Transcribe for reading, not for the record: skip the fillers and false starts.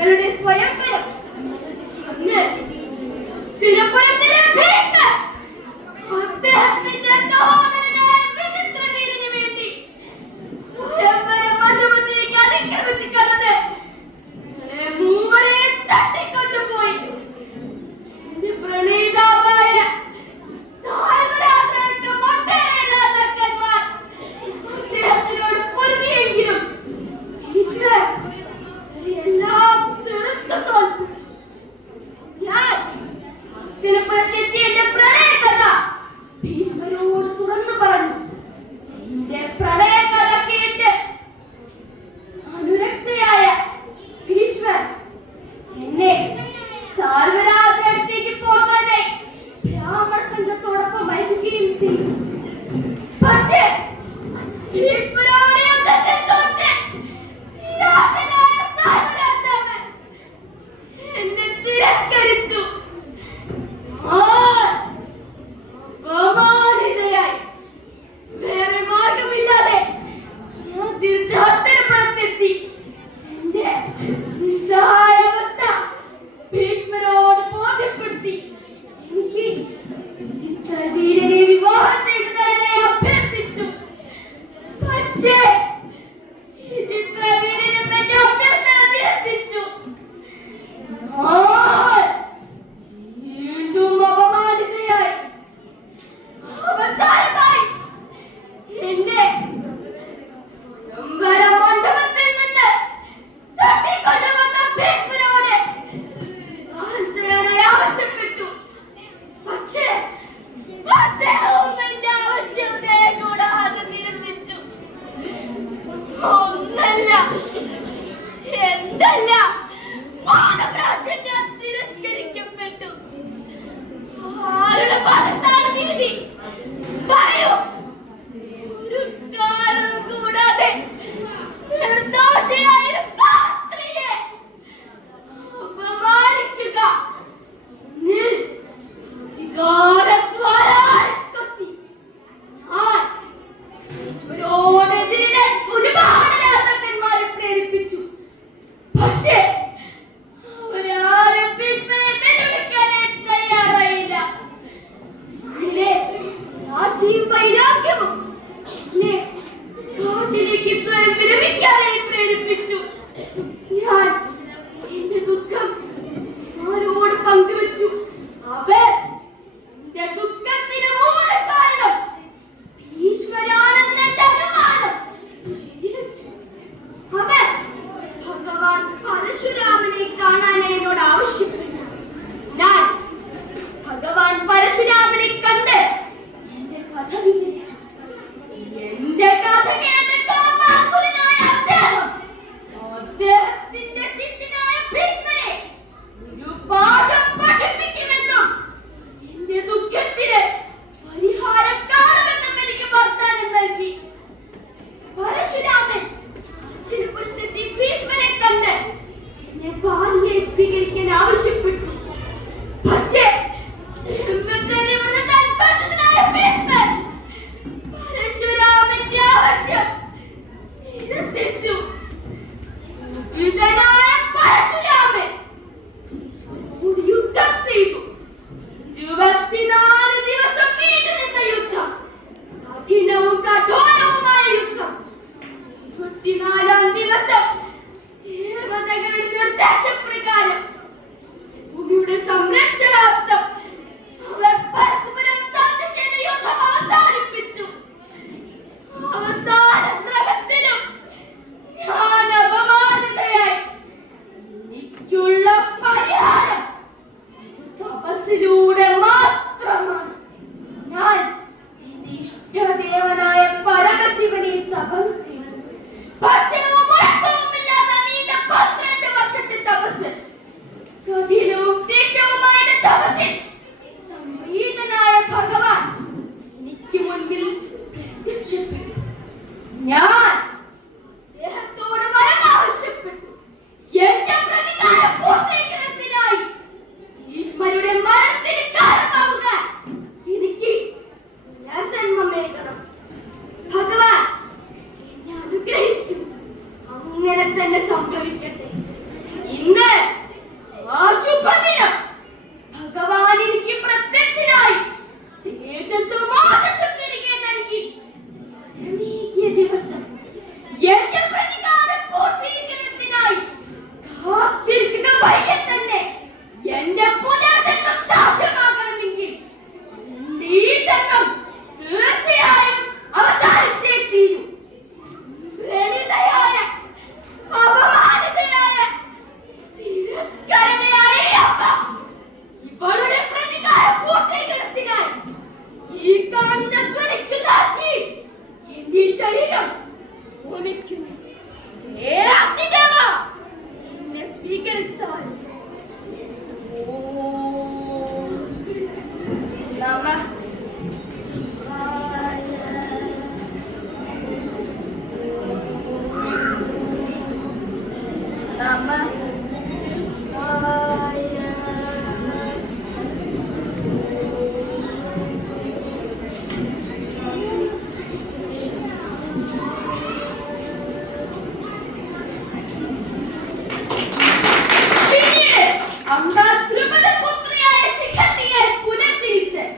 നിങ്ങളുടെ സ്വയംവരം അന്ന് തിരുപ്പുറത്തിലെ ഭീഷ്മർ അദ്ദേഹത്തിന്റെ സഹോദരനായ വിചിത്രവീരന് വേണ്ടി സ്വയംവര മണ്ഡപത്തിലേക്ക് അതിക്രമിച്ച് കടന്ന് മൂവരെ തട്ടിക്കൊണ്ടുപോയി. പ്രണീതാവായ അദ്ദേഹത്തിനോട് പൊരുതിയെങ്കിലും ഈശ്വരൻ എല്ലാം ചെറുത്തു തോൽപ്പിച്ചു. ഞാൻ തിരുപ്പുറത്തെത്തിയ എന്റെ പ്രണയകഥ ഭീഷ്മരോട് തുറന്നു പറഞ്ഞു. എന്റെ പ്രണയകഥ കേട്ട് അനുരക്തയായ ഭീഷ്മർ എന്നെ സാൽവരാജടുത്തേക്ക് പോകാനായി ബ്രാഹ്മണ സംഘത്തോടൊപ്പം അയക്കുകയും ചെയ്തു. പക്ഷേ ഭീഷ്മരോട് യുദ്ധത്തിൽ തോറ്റ് നിരാശനായ സാൽവരാജാവ് എന്നെ തിരസ്കരിച്ചു. അപമാനിതയായി വേറെ മാർഗമില്ലാതെ ഞാൻ തിരിച്ച് ഹസ്തിനപുരത്തെത്തി. എന്റെ നിസ്സഹായാവസ്ഥ ഭീഷ്മരോട് ബോധ്യപ്പെടുത്തി. എനിക്ക് ചിത്രവീരനെ വിവാഹം ചെയ്തു തരാനായി അഭ്യർത്ഥിച്ചു. പക്ഷേ ചിത്രവീരനും എന്റെ അഭ്യർത്ഥന നിരസിച്ചു. വീണ്ടും അപമാനിതയായി അവസാനമായി എന്നെ സ്വയംവര മണ്ഡപത്തിൽ നിന്ന് തട്ടിക്കൊണ്ടുവന്ന ഭീഷ്മരോട് ആവശ്യപ്പെട്ടു. പക്ഷേ അദ്ദേഹവും എന്റെ ആവശ്യം കൂടാതെ നിരസിച്ചു. ഒന്നല്ല എന്തല്ല മാനവരാജ്യം തിരസ്കരിക്കപ്പെട്ടു. ആരുടെ ഭാഗത്താണ് നീതി? പറയൂ. ഒരു കാരണം കൂടാതെ നിർദോഷിയായ ഒരു സ്ത്രീയെ അപമാനിക്കുക ഒരുപാട് രാജാക്കന്മാരെ പ്രേരിപ്പിച്ചു. പക്ഷേ അവരാരും ഭീഷ്മരെ വെല്ലുവിളിക്കാനായി തയ്യാറായില്ല. രാശിയും വൈരാഗ്യവും എന്നെ കാട്ടിലേക്ക് സ്വയം വിരമിക്കാനായി പ്രേരിപ്പിച്ചു. ഞാൻ എന്റെ ദുഃഖം ആരോട് പങ്കുവെച്ചു. അവർ എന്റെ ദുഃഖത്തിന് മൂല കാരണം ഈശ്വരാണെന്ന അനുമാനം ശരിവെച്ചു. അവർ ഭഗവാൻ പരശുരാമനെ കാണാനായി എന്നോട് ആവശ്യപ്പെട്ടു. ഞാൻ ഭഗവാൻ പരശുരാമനെ കണ്ട് എന്റെ കഥ വിവരിച്ചു. എന്റെ കഥ കേട്ട് കോപാകുലനായ അദ്ദേഹത്തിന്റെ ശിഷ്യനായ ഭീഷ്മരെ ഒരു പാഠം പഠിപ്പിക്കുമെന്നും എന്റെ ദുഃഖത്തിന് പരിഹാരം കാണുമെന്നും എനിക്ക് വാഗ്ദാനം നൽകി. പരശുരാമൻ തിരുപ്പുറത്തെത്തി ഭീഷ്മരെ കണ്ട് എന്നെ ഭാര്യയെ സ്വീകരിക്കാൻ ആവശ്യപ്പെട്ടു. പക്ഷേ പരശുരാമന്റെ ആവശ്യം നിരസിച്ചു. പരശുരാമൻ യുദ്ധം ചെയ്തു. 24 ദിവസം നീണ്ടു നിന്ന യുദ്ധം, കഠിനവും കഠോരവുമായ യുദ്ധം. 24ാം ദിവസം ദേവതകളുടെ നിർദ്ദേശപ്രകാരം ഭൂമിയുടെ സംരക്ഷണാർത്ഥം അവർ പരസ്പരം സന്ധി ചെയ്ത യുദ്ധം അവസാനിപ്പിച്ചു. അവസാന ശ്രമത്തിലും ഞാൻ അപമാനിതയായി. എനിക്കുള്ള പരിഹാരം തപസ്സിലൂടെ മാത്രമാണ്. ഞാൻ എന്റെ ഇഷ്ടദേവനായ പരമശിവനെ തപം ചെയ്തു. ഭക്ഷണവും ഉറക്കവുമില്ലാത്ത നീണ്ട 12 വർഷത്തെ തപസ്, കഠിനവും തീക്ഷണവുമായ തപസ്സിൽ സംപ്രീതനായ ഭഗവാൻ എനിക്ക് മുൻപിൽ പ്രത്യക്ഷപ്പെട്ടു. ഞാൻ അദ്ദേഹത്തോട് വരം ആവശ്യപ്പെട്ടു. എന്റെ പ്രതികാരം പൂർത്തീകരണത്തിനായി ഭീഷ്മരുടെ മരണത്തിന് കാരണമാവുക എനിക്ക് ഞാൻ ജന്മമേകണം. ഭഗവാൻ എന്നെ അനുഗ്രഹിച്ചു. അങ്ങനെ തന്നെ സംഭവിക്കട്ടെ. ഇന്ന് അങ്ക